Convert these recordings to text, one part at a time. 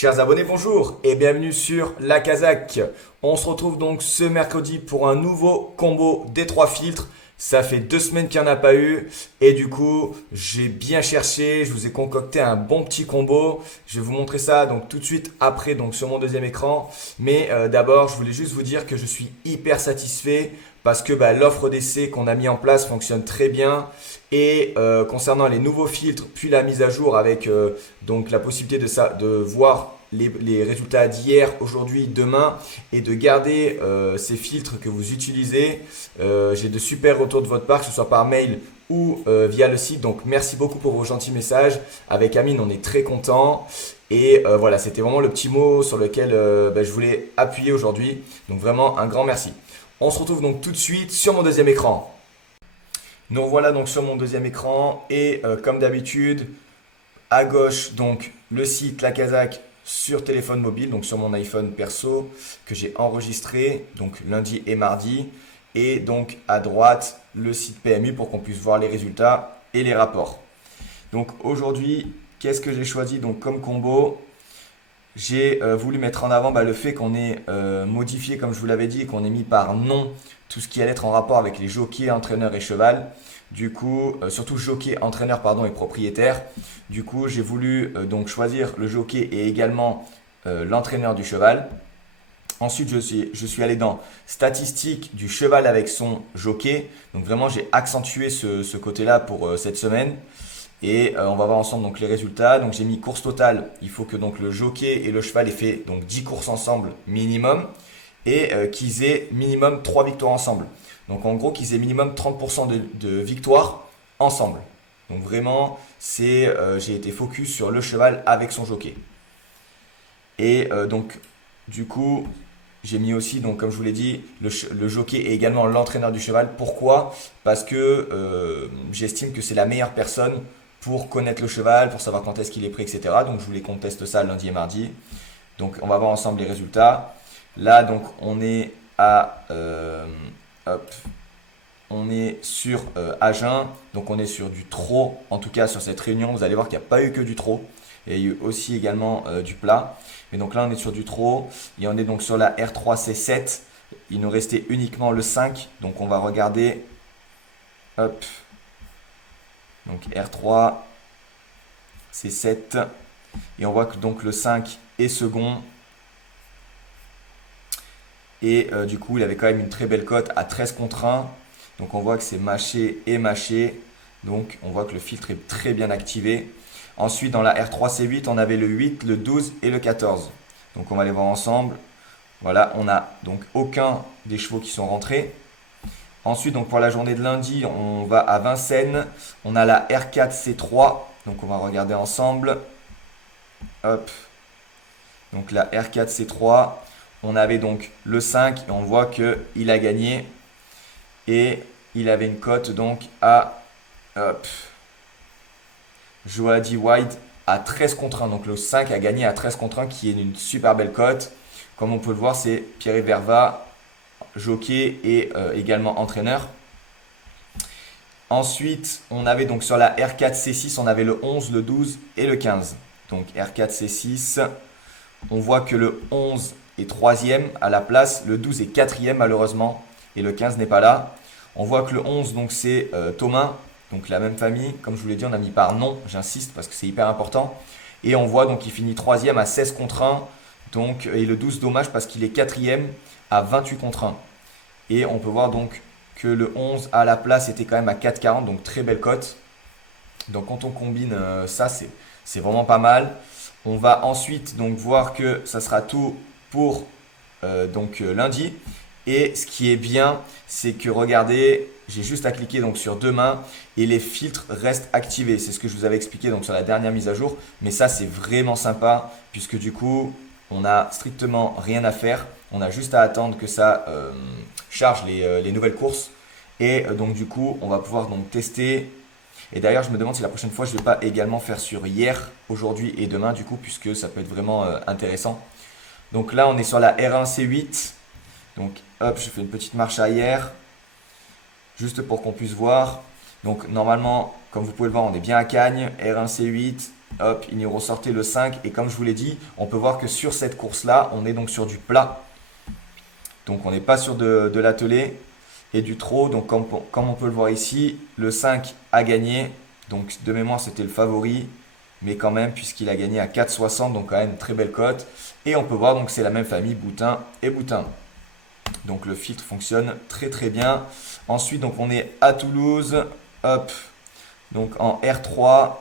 Chers abonnés, bonjour et bienvenue sur La Kazakh. On se retrouve donc ce mercredi pour un nouveau combo des 3 filtres. Ça fait 2 semaines qu'il n'y en a pas eu et du coup j'ai bien cherché, je vous ai concocté un bon petit combo. Je vais vous montrer ça donc tout de suite après donc sur mon deuxième écran. Mais d'abord je voulais juste vous dire que je suis hyper satisfait parce que l'offre d'essai qu'on a mis en place fonctionne très bien. Et concernant les nouveaux filtres, puis la mise à jour avec donc la possibilité de voir les résultats d'hier, aujourd'hui, demain et de garder ces filtres que vous utilisez. J'ai de super retours de votre part, que ce soit par mail ou via le site. Donc merci beaucoup pour vos gentils messages. Avec Amine, on est très content. Et voilà, c'était vraiment le petit mot sur lequel je voulais appuyer aujourd'hui. Donc vraiment un grand merci. On se retrouve donc tout de suite sur mon deuxième écran. Nous voilà donc sur mon deuxième écran et comme d'habitude, à gauche donc le site La Kazakh sur téléphone mobile, donc sur mon iPhone perso que j'ai enregistré donc lundi et mardi, et donc à droite le site PMU pour qu'on puisse voir les résultats et les rapports. Donc aujourd'hui, qu'est-ce que j'ai choisi donc comme combo? J'ai voulu mettre en avant le fait qu'on ait modifié, comme je vous l'avais dit, et qu'on ait mis par nom tout ce qui allait être en rapport avec les jockeys, entraîneurs et cheval. Du coup, surtout jockey, entraîneur pardon, et propriétaire. Du coup, j'ai voulu donc choisir le jockey et également l'entraîneur du cheval. Ensuite, je suis allé dans statistiques du cheval avec son jockey. Donc vraiment, j'ai accentué ce côté-là pour cette semaine. Et on va voir ensemble donc les résultats. Donc j'ai mis course totale. Il faut que donc le jockey et le cheval aient fait donc 10 courses ensemble minimum et qu'ils aient minimum 3 victoires ensemble. Donc en gros qu'ils aient minimum 30% de victoires ensemble. Donc vraiment j'ai été focus sur le cheval avec son jockey. Et donc du coup j'ai mis aussi, donc, comme je vous l'ai dit, le jockey et également l'entraîneur du cheval. Pourquoi? Parce que j'estime que c'est la meilleure personne pour connaître le cheval, pour savoir quand est-ce qu'il est prêt, etc. Donc je voulais qu'on teste ça lundi et mardi. Donc on va voir ensemble les résultats. Là donc on est hop, on est sur Agen, donc on est sur du trot, en tout cas sur cette réunion. Vous allez voir qu'il n'y a pas eu que du trot. Il y a eu aussi également du plat. Mais donc là, on est sur du trot. Et on est donc sur la R3C7. Il nous restait uniquement le 5. Donc on va regarder. Hop. Donc R3, C7. Et on voit que donc le 5 est second. Et du coup, il avait quand même une très belle cote à 13 contre 1. Donc on voit que c'est mâché et mâché. Donc on voit que le filtre est très bien activé. Ensuite, dans la R3C8, on avait le 8, le 12 et le 14. Donc on va les voir ensemble. Voilà, on n'a donc aucun des chevaux qui sont rentrés. Ensuite, donc pour la journée de lundi, on va à Vincennes. On a la R4C3. Donc on va regarder ensemble. Hop. Donc la R4C3. On avait donc le 5 et on voit qu'il a gagné. Et il avait une cote donc à hop, Joadi White à 13 contre 1. Donc le 5 a gagné à 13 contre 1 qui est une super belle cote. Comme on peut le voir, c'est Pierre Verva, jockey et également entraîneur. Ensuite, on avait donc sur la R4C6, on avait le 11, le 12 et le 15. Donc R4C6, on voit que le 11 est 3e à la place, le 12 est 4e malheureusement et le 15 n'est pas là. On voit que le 11 donc c'est Thomas, donc la même famille. Comme je vous l'ai dit, on a mis par nom, j'insiste parce que c'est hyper important. Et on voit donc qu'il finit 3e à 16 contre 1. Donc, et le 12 dommage parce qu'il est 4e à 28 contre 1. Et on peut voir donc que le 11 à la place était quand même à 4,40, donc très belle cote. Donc quand on combine ça, c'est vraiment pas mal. On va ensuite donc voir que ça sera tout pour lundi. Et ce qui est bien, c'est que regardez, j'ai juste à cliquer donc sur demain et les filtres restent activés. C'est ce que je vous avais expliqué donc sur la dernière mise à jour. Mais ça, c'est vraiment sympa puisque du coup, on n'a strictement rien à faire. On a juste à attendre que ça charge les nouvelles courses. Et donc du coup, on va pouvoir donc tester. Et d'ailleurs, je me demande si la prochaine fois, je ne vais pas également faire sur hier, aujourd'hui et demain du coup, puisque ça peut être vraiment intéressant. Donc là, on est sur la R1C8. Donc hop, je fais une petite marche arrière, juste pour qu'on puisse voir. Donc normalement, comme vous pouvez le voir, on est bien à Cagnes, R1 C8, hop, il nous ressortait le 5. Et comme je vous l'ai dit, on peut voir que sur cette course-là, on est donc sur du plat. Donc on n'est pas sur de l'attelé et du trot. Donc comme on peut le voir ici, le 5 a gagné. Donc de mémoire, c'était le favori. Mais quand même, puisqu'il a gagné à 4,60, donc quand même très belle cote. Et on peut voir, donc c'est la même famille, Boutin et Boutin. Donc le filtre fonctionne très très bien. Ensuite, donc on est à Toulouse, hop, donc en R3,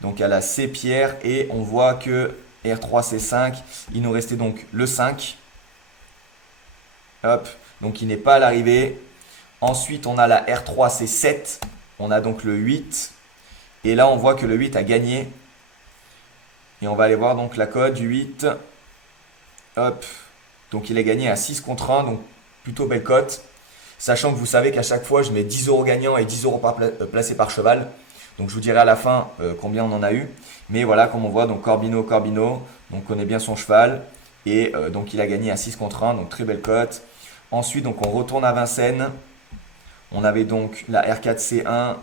donc à la C-Pierre. Et on voit que R3, C5, il nous restait donc le 5. Hop, donc il n'est pas à l'arrivée. Ensuite, on a la R3, C7. On a donc le 8. Et là, on voit que le 8 a gagné. Et on va aller voir donc la cote du 8. Hop. Donc il a gagné à 6 contre 1. Donc plutôt belle cote. Sachant que vous savez qu'à chaque fois, je mets 10 euros gagnants et 10 euros placés par cheval. Donc je vous dirai à la fin combien on en a eu. Mais voilà, comme on voit, donc Corbino. Donc on connaît bien son cheval. Et donc il a gagné à 6 contre 1. Donc très belle cote. Ensuite, donc on retourne à Vincennes. On avait donc la R4C1.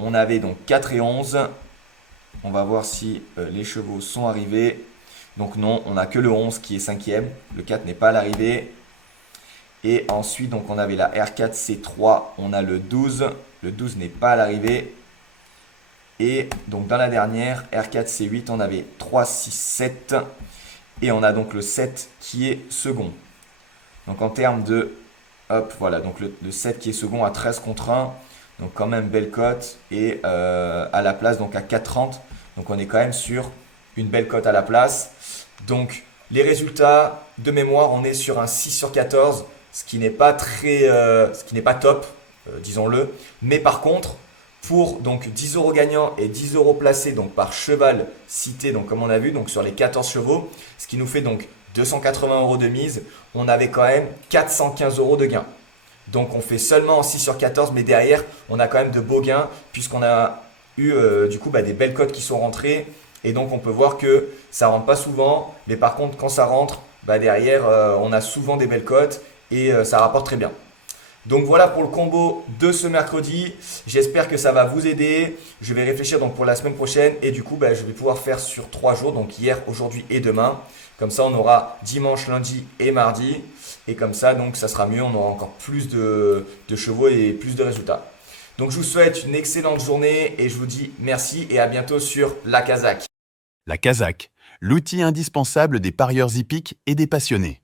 On avait donc 4 et 11. On va voir si les chevaux sont arrivés. Donc non, on n'a que le 11 qui est 5e. Le 4 n'est pas à l'arrivée. Et ensuite, donc on avait la R4C3. On a le 12. Le 12 n'est pas à l'arrivée. Et donc dans la dernière, R4C8, on avait 3, 6, 7. Et on a donc le 7 qui est second. Donc en termes de... Hop, voilà, donc le 7 qui est second à 13 contre 1. Donc quand même belle cote. Et à la place, donc à 4,30. Donc on est quand même sur une belle cote à la place. Donc les résultats de mémoire, on est sur un 6 sur 14. Ce qui n'est pas top, disons-le. Mais par contre, pour donc 10 euros gagnants et 10 euros placés donc par cheval cité, donc comme on a vu, donc sur les 14 chevaux, ce qui nous fait donc 280 euros de mise, on avait quand même 415 euros de gain. Donc on fait seulement en 6 sur 14, mais derrière, on a quand même de beaux gains, puisqu'on a eu du coup des belles cotes qui sont rentrées. Et donc on peut voir que ça rentre pas souvent, mais par contre quand ça rentre, derrière, on a souvent des belles cotes et ça rapporte très bien. Donc voilà pour le combo de ce mercredi. J'espère que ça va vous aider. Je vais réfléchir donc pour la semaine prochaine et du coup je vais pouvoir faire sur 3 jours, donc hier, aujourd'hui et demain. Comme ça on aura dimanche, lundi et mardi. Et comme ça donc ça sera mieux, on aura encore plus de chevaux et plus de résultats. Donc je vous souhaite une excellente journée et je vous dis merci et à bientôt sur La Kazakh. La Kazakh, l'outil indispensable des parieurs hippiques et des passionnés.